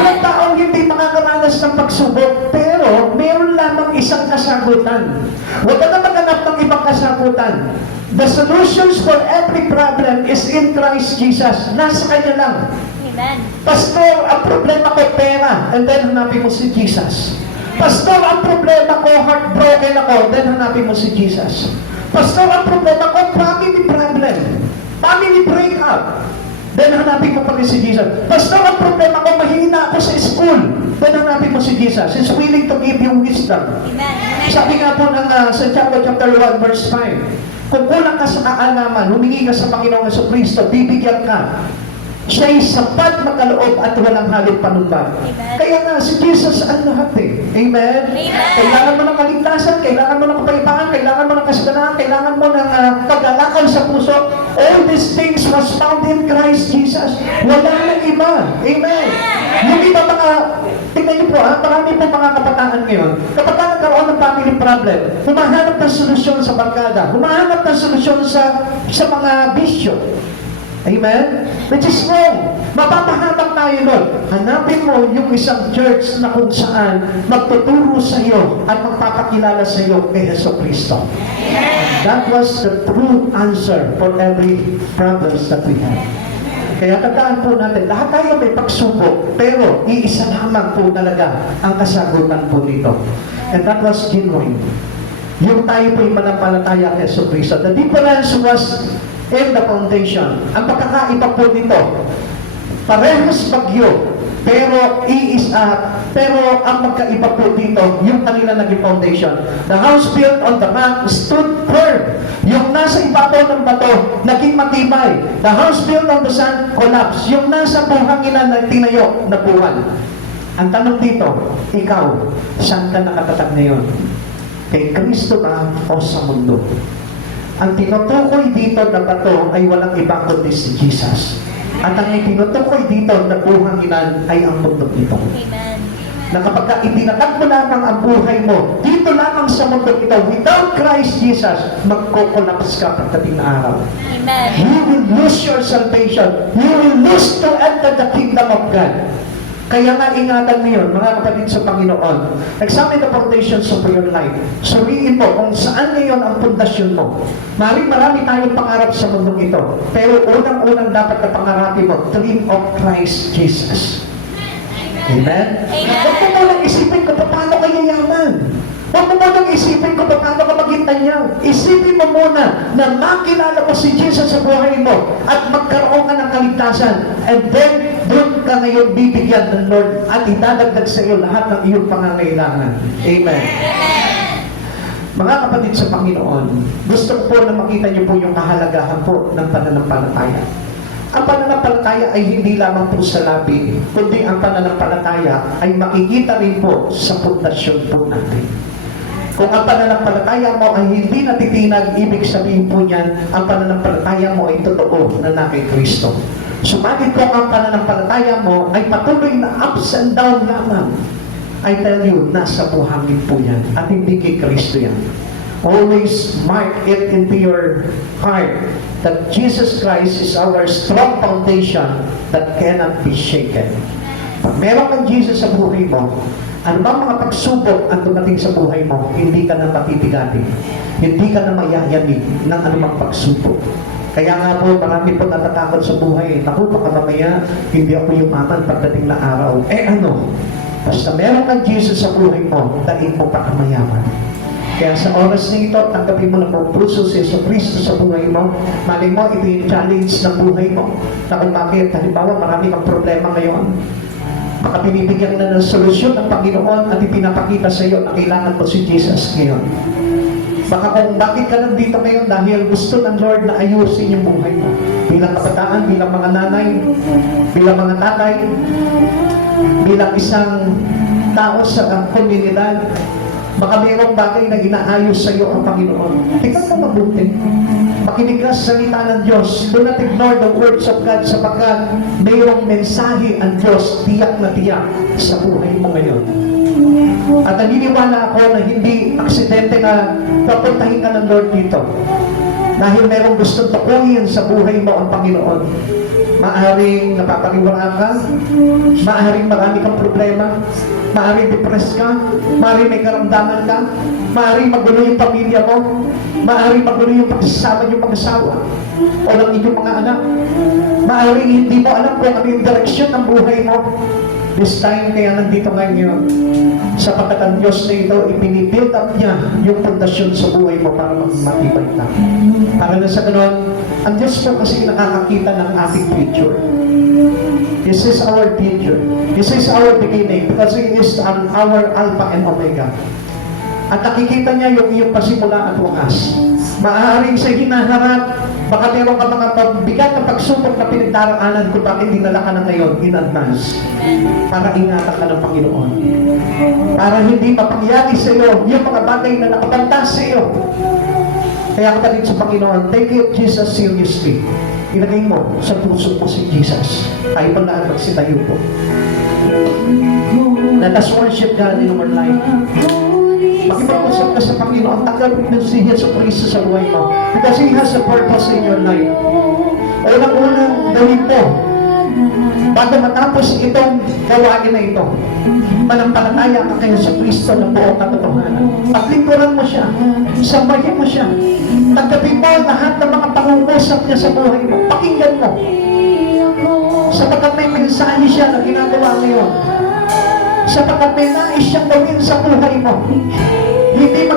Walang taong hindi makakaranas ng pagsubok, pero meron lamang isang kasagutan. Huwag ka na maghanap ng ibang kasagutan. The solutions for every problem is in Christ Jesus. Nasa Kanya lang. Amen. Pastor, ang problema ko pera, and then hanapin mo si Jesus. Pastor, ang problema ko heartbroken ako, then hanapin mo si Jesus. Pastor, ang problema ko family problem, family breakup, then hanapin mo pa rin si Jesus. Pastor, ang problema ko mahina ako sa school, then hanapin mo si Jesus. He's willing to give you wisdom. Amen. Sabi nga po ng Santiago chapter 1 verse 5, kung kulang ka sa kaalaman, humingi ka sa Panginoong Jesucristo, bibigyan ka. Siya'y sapat makaloob at walang halong panumbalik. Kaya nga, si Jesus ang lahat eh. Amen? Amen. Kailangan mo ng kaligtasan, kailangan mo ng kapayapaan, kailangan mo ng kasiganahan, kailangan mo ng kagalakal sa puso. All these things was found in Christ Jesus. Wala nang iba. Amen? Yung iba mga, tingnan niyo po marami po mga kabataan ngayon, kapag nagkaroon ng family problem, humahanap ng solusyon sa barkada, humahanap ng solusyon sa mga bisyo. Amen? Which is wrong. Mapapahamak tayo nun. Hanapin mo yung isang church na kung saan magtuturo sa iyo at magpapakilala sa iyo kay Jesucristo. That was the true answer for every problems that we have. Kaya tandaan po natin, lahat tayo may pagsubok, pero iisa lamang po talaga ang kasagutan po dito. And that was genuine. Yung tayo po yung manampalataya kay Jesucristo. The difference was in the foundation. Ang pagkakaiba po dito, parehas bagyo, pero ang magkaiba po dito, yung kanila naging foundation. The house built on the rock stood firm. Yung nasa ibabaw ng bato, naging matibay. The house built on the sand collapsed. Yung nasa buhangin na tinayo, nabuwan. Ang tanong dito, ikaw, saan ka nakatatag ngayon? Kay Kristo ba o sa mundo? Ang tinutukoy dito na bato ay walang ibang kundi si Jesus. At ang tinutukoy dito na buhanginan ay ang mundo ito. Amen. Na kapag itinatag mo lamang ang buhay mo, dito lamang sa mundo ito, without Christ Jesus, magkukolaps ka pagdating na araw. Amen. You will lose your salvation. You will lose to enter the kingdom of God. Kaya nga ingatan niyo, mga kapatid sa Panginoon, examine the foundations of your life. Suriin mo kung saan ngayon ang pundasyon mo. Marami tayong pangarap sa mundong ito. Pero unang-unang dapat na pangarapin mo, dream of Christ Jesus. Amen? Huwag mo munang isipin kung paano kayo yaman. Huwag mo munang isipin kung paano ka maging tanyag. Isipin mo muna na makilala mo si Jesus sa buhay mo at magkaroon ka ng kaligtasan. And then, doon ka ngayon bibigyan ng Lord at idadagdag sa iyo lahat ng iyong pangangailangan. Amen. Mga kapatid sa Panginoon, gusto ko po na makita niyo po yung kahalagahan po ng pananampalataya. Ang pananampalataya ay hindi lamang po sa labi, kundi ang pananampalataya ay makikita rin po sa pundasyon po natin. Kung ang pananampalataya mo ay hindi natitinag, ibig sabihin po niyan, ang pananampalataya mo ay totoo na kay Kristo. Subalit kung ang pananampalataya mo ay patuloy na ups and down lamang, I tell you, nasa buhangin po yan at hindi kay Kristo yan. Always mark it into your heart that Jesus Christ is our strong foundation that cannot be shaken. Pag meron kang Jesus sa buhay mo, ano bang mga pagsubok ang dumating sa buhay mo, hindi ka na matitigatin. Hindi ka na mayayanig ng anumang pagsubok. Kaya nga po, marami po natatakot sa buhay. Naku, baka mamaya, hindi ako yumaman pagdating na araw. Ano? Basta meron kang Jesus sa buhay mo, dahil mo pa kamayaman. Kaya sa oras na ito, tanggapin mo na po puso si Jesucristo sa buhay mo. Mali mo, ito yung challenge ng buhay mo. Na kung bakit, halimbawa, marami kang problema ngayon. Baka binibigyan na ng solusyon ng Panginoon at ipinapakita sa iyo na kailangan mo si Jesus ngayon. Baka kung bakit ka nandito ngayon dahil gusto ng Lord na ayusin yung buhay mo. Bilang kabataan, bilang mga nanay, bilang mga tatay, bilang isang tao sa komunidad, baka mayroong bagay na inaayos sa iyo ang Panginoon. Tingnan mo mabuti. Makinig ka sa salita ng Diyos. Do not ignore the words of God sapagkat mayroong mensahe ang Diyos tiyak na tiyak sa buhay mo ngayon. At naniniwala ako na hindi aksidente na papuntahin ka ng Lord dito. Dahil mayroong gustong tukuyin sa buhay mo ang Panginoon. Maaring napapariwara ka, maaring marami kang problema, maaring depressed ka, maaring may karamdaman ka, maaring magulo yung pamilya mo, maaring magulo yung pagsasama yung mag-asawa o ng inyong mga anak, maaring hindi mo alam kung ano yung direksyon ng buhay mo. This time, kaya nandito ngayon, sapagkat ang Diyos na ito, ipinibuild up niya yung pundasyon sa buhay mo para matibay ka. Para na sa ganon, ang Diyos po kasi nakakakita ng ating future. This is our future. This is our beginning because He is our Alpha and Omega. At nakikita niya yung iyong pasimula at wakas. Maaaring sa hinaharap, baka meron ka mga bigat na pagsubok na pinagdaraanan kung bakit dinala ka na ngayon in advance. Para ingatan ka ng Panginoon. Para hindi mapangyari sa iyo yung mga bagay na nakabanta sa iyo. Kaya kapatid sa Panginoon, take it Jesus seriously. Ilagay mo sa puso mo si Jesus. Tayo pa lahat magsitayo po. Let us worship God in our life. Makipag-usap ka sa Panginoon, tanggapin mo si Jesus Cristo sa buhay mo. Because He has a purpose in your life. Unang-unang gawin mo, bago matapos itong gawain na ito, manampalataya ka kay Jesus Cristo ng buong katotohanan. Paglingkuran mo siya, sambahin mo siya, tanggapin mo lahat ng mga pangungusap niya sa buhay mo, pakinggan mo. Sapagkat may mensahe siya na ginagawa ngayon. Sapagkat may nais siyang gawin sa buhay mo. Hindi